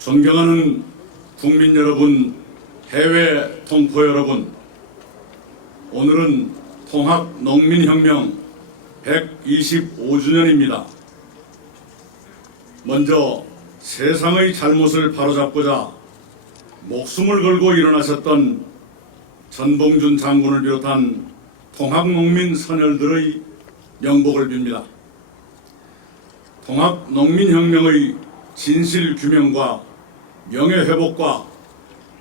존경하는 국민 여러분, 해외 동포 여러분, 오늘은 통합농민혁명 125주년입니다. 먼저 세상의 잘못을 바로잡고자 목숨을 걸고 일어나셨던 전봉준 장군을 비롯한 통합농민 선열들의 명복을 빕니다. 통합농민혁명의 진실규명과 명예회복과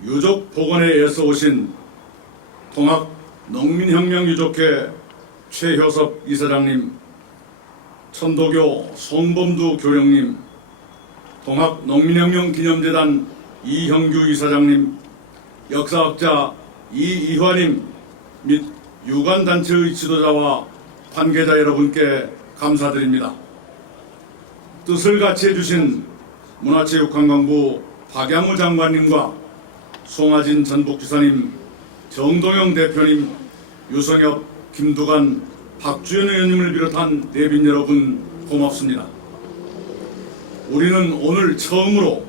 유족복원에 애써 오신 통합농민혁명유족회 최효섭 이사장님, 천도교 송범두 교령님, 통합농민혁명기념재단 이형규 이사장님, 역사학자 이이화님 및 유관단체의 지도자와 관계자 여러분께 감사드립니다. 뜻을 같이 해주신 문화체육관광부 박양우 장관님과 송하진 전북지사님, 정동영 대표님, 유성엽, 김두관, 박주연 의원님을 비롯한 대빈 여러분 고맙습니다. 우리는 오늘 처음으로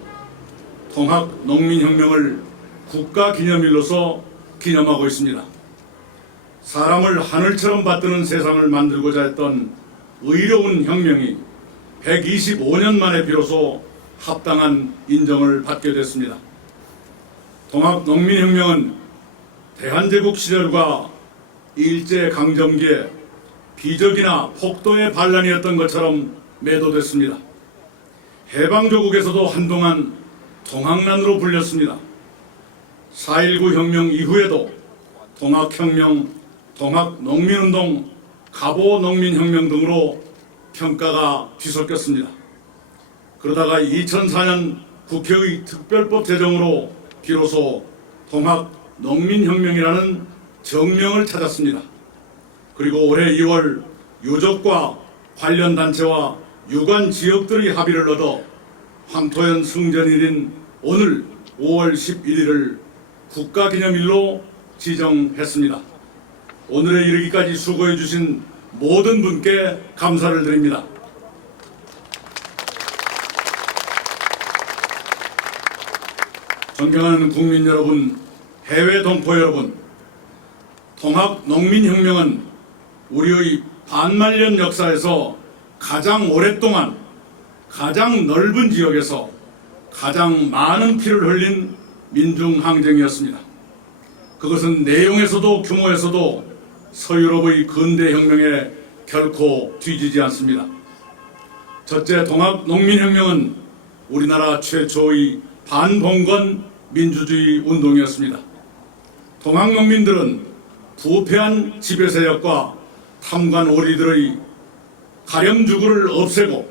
통합농민혁명을 국가기념일로서 기념하고 있습니다. 사람을 하늘처럼 받드는 세상을 만들고자 했던 의로운 혁명이 125년 만에 비로소 합당한 인정을 받게 됐습니다. 통합농민혁명은 대한제국 시절과 일제강점기에 비적이나 폭도의 반란이었던 것처럼 매도됐습니다. 해방조국에서도 한동안 통학난으로 불렸습니다. 4.19 혁명 이후에도 통학혁명, 통학농민운동, 갑오농민혁명 등으로 평가가 뒤섞였습니다. 그러다가 2004년 국회의 특별법 제정으로 비로소 통합농민혁명이라는 정명을 찾았습니다. 그리고 올해 2월 유족과 관련 단체와 유관 지역들의 합의를 얻어 황토연 승전일인 오늘 5월 11일을 국가기념일로 지정했습니다. 오늘에 이르기까지 수고해 주신 모든 분께 감사를 드립니다. 존경하는 국민 여러분, 해외 동포 여러분, 통합농민혁명은 우리의 반만년 역사에서 가장 오랫동안 가장 넓은 지역에서 가장 많은 피를 흘린 민중항쟁이었습니다. 그것은 내용에서도 규모에서도 서유럽의 근대혁명에 결코 뒤지지 않습니다. 첫째, 통합농민혁명은 우리나라 최초의 반봉건 민주주의 운동이었습니다. 통합농민들은 부패한 지배세력과 탐관 오리들의 가렴주구를 없애고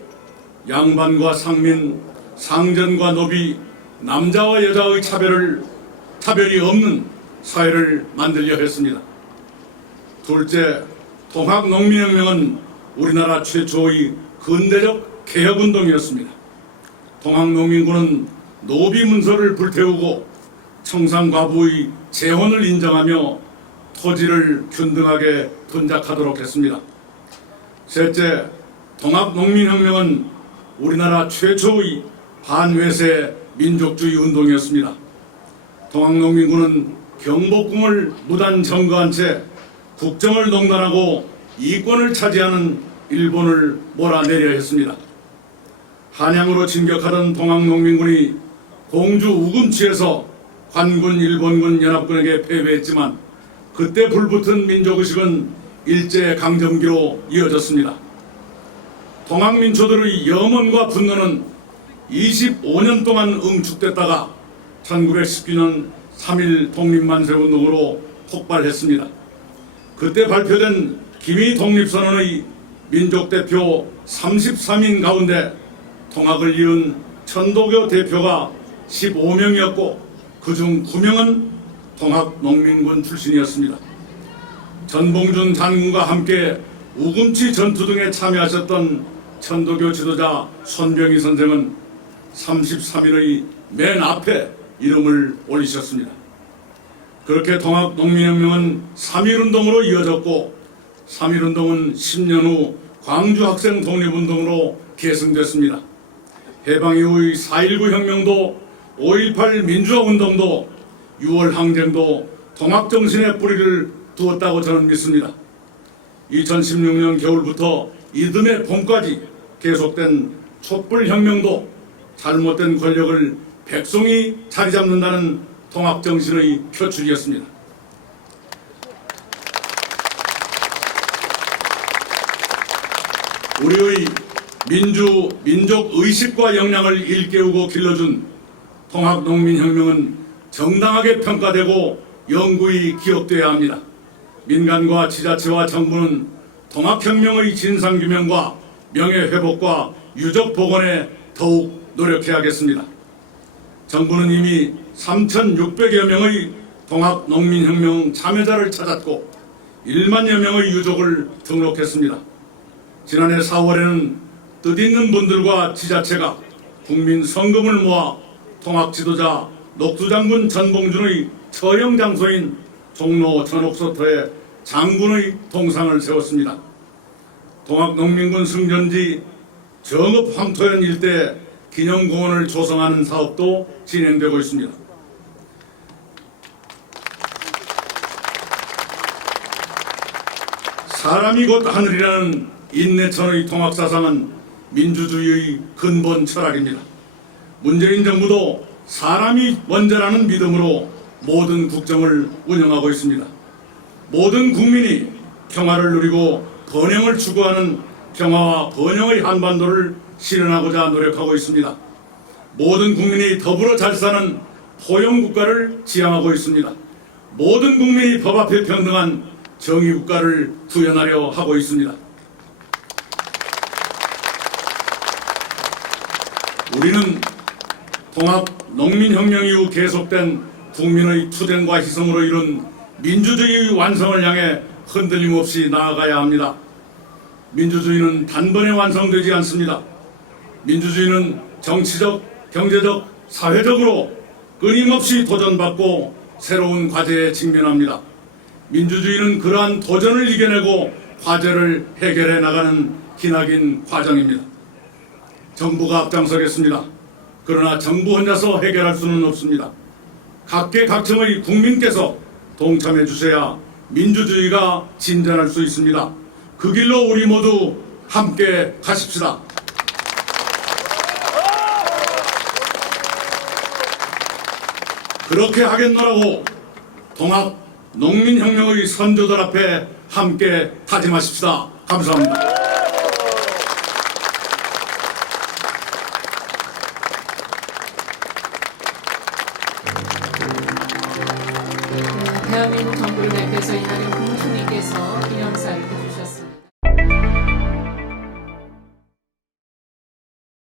양반과 상민, 상전과 노비, 남자와 여자의 차별이 없는 사회를 만들려 했습니다. 둘째, 통합농민혁명은 우리나라 최초의 근대적 개혁운동이었습니다. 통합농민군은 노비 문서를 불태우고 청산과부의 재혼을 인정하며 토지를 균등하게 분작하도록 했습니다. 셋째, 통합농민혁명은 우리나라 최초의 반외세 민족주의 운동이었습니다. 통합농민군은 경복궁을 무단 점거한 채 국정을 농단하고 이권을 차지하는 일본을 몰아내려 했습니다. 한양으로 진격하던 통합농민군이 공주 우금치에서 관군 일본군 연합군에게 패배했지만 그때 불붙은 민족의식은 일제강점기로 이어졌습니다. 통합민초들의 염원과 분노는 25년 동안 응축됐다가 1919년 3.1 독립만세운동으로 폭발했습니다. 그때 발표된 기미 독립선언의 민족대표 33인 가운데 통합을 이룬 천도교 대표가 15명이었고 그중 9명은 통합농민군 출신이었습니다. 전봉준 장군과 함께 우금치 전투 등에 참여하셨던 천도교 지도자 손병희 선생은 33인의 맨 앞에 이름을 올리셨습니다. 그렇게 통합농민혁명은 3.1운동으로 이어졌고 3.1운동은 10년 후 광주학생 독립운동으로 계승됐습니다. 해방 이후의 4.19 혁명도 5.18 민주화 운동도 6월 항쟁도 통합정신의 뿌리를 두었다고 저는 믿습니다. 2016년 겨울부터 이듬해 봄까지 계속된 촛불혁명도 잘못된 권력을 백성이 자리잡는다는 통합정신의 표출이었습니다. 우리의 민족 의식과 역량을 일깨우고 길러준 통합농민혁명은 정당하게 평가되고 영구히 기억되어야 합니다. 민간과 지자체와 정부는 통합혁명의 진상규명과 명예회복과 유적복원에 더욱 노력해야겠습니다. 정부는 이미 3,600여 명의 통합농민혁명 참여자를 찾았고 1만여 명의 유족을 등록했습니다. 지난해 4월에는 뜻있는 분들과 지자체가 국민 성금을 모아 통합지도자 녹두장군 전봉준의 처형 장소인 종로 전옥서터에 장군의 동상을 세웠습니다. 통합농민군 승전지 정읍 황토현 일대 기념공원을 조성하는 사업도 진행되고 있습니다. 사람이 곧 하늘이라는 인내천의 통합사상은 민주주의의 근본 철학입니다. 문재인 정부도 사람이 먼저라는 믿음으로 모든 국정을 운영하고 있습니다. 모든 국민이 평화를 누리고 번영을 추구하는 평화와 번영의 한반도를 실현하고자 노력하고 있습니다. 모든 국민이 더불어 잘 사는 포용국가를 지향하고 있습니다. 모든 국민이 법 앞에 평등한 정의국가를 구현하려 하고 있습니다. 우리는 통합 농민혁명 이후 계속된 국민의 투쟁과 희생으로 이룬 민주주의 완성을 향해 흔들림 없이 나아가야 합니다. 민주주의는 단번에 완성되지 않습니다. 민주주의는 정치적, 경제적, 사회적으로 끊임없이 도전받고 새로운 과제에 직면합니다. 민주주의는 그러한 도전을 이겨내고 과제를 해결해 나가는 기나긴 과정입니다. 정부가 앞장서겠습니다. 그러나 정부 혼자서 해결할 수는 없습니다. 각계각층의 국민께서 동참해 주셔야 민주주의가 진전할 수 있습니다. 그 길로 우리 모두 함께 가십시다. 그렇게 하겠노라고 통합 농민혁명의 선조들 앞에 함께 다짐하십시다. 감사합니다. 대한민국 정부를 대표해서 이낙연 국무총리께서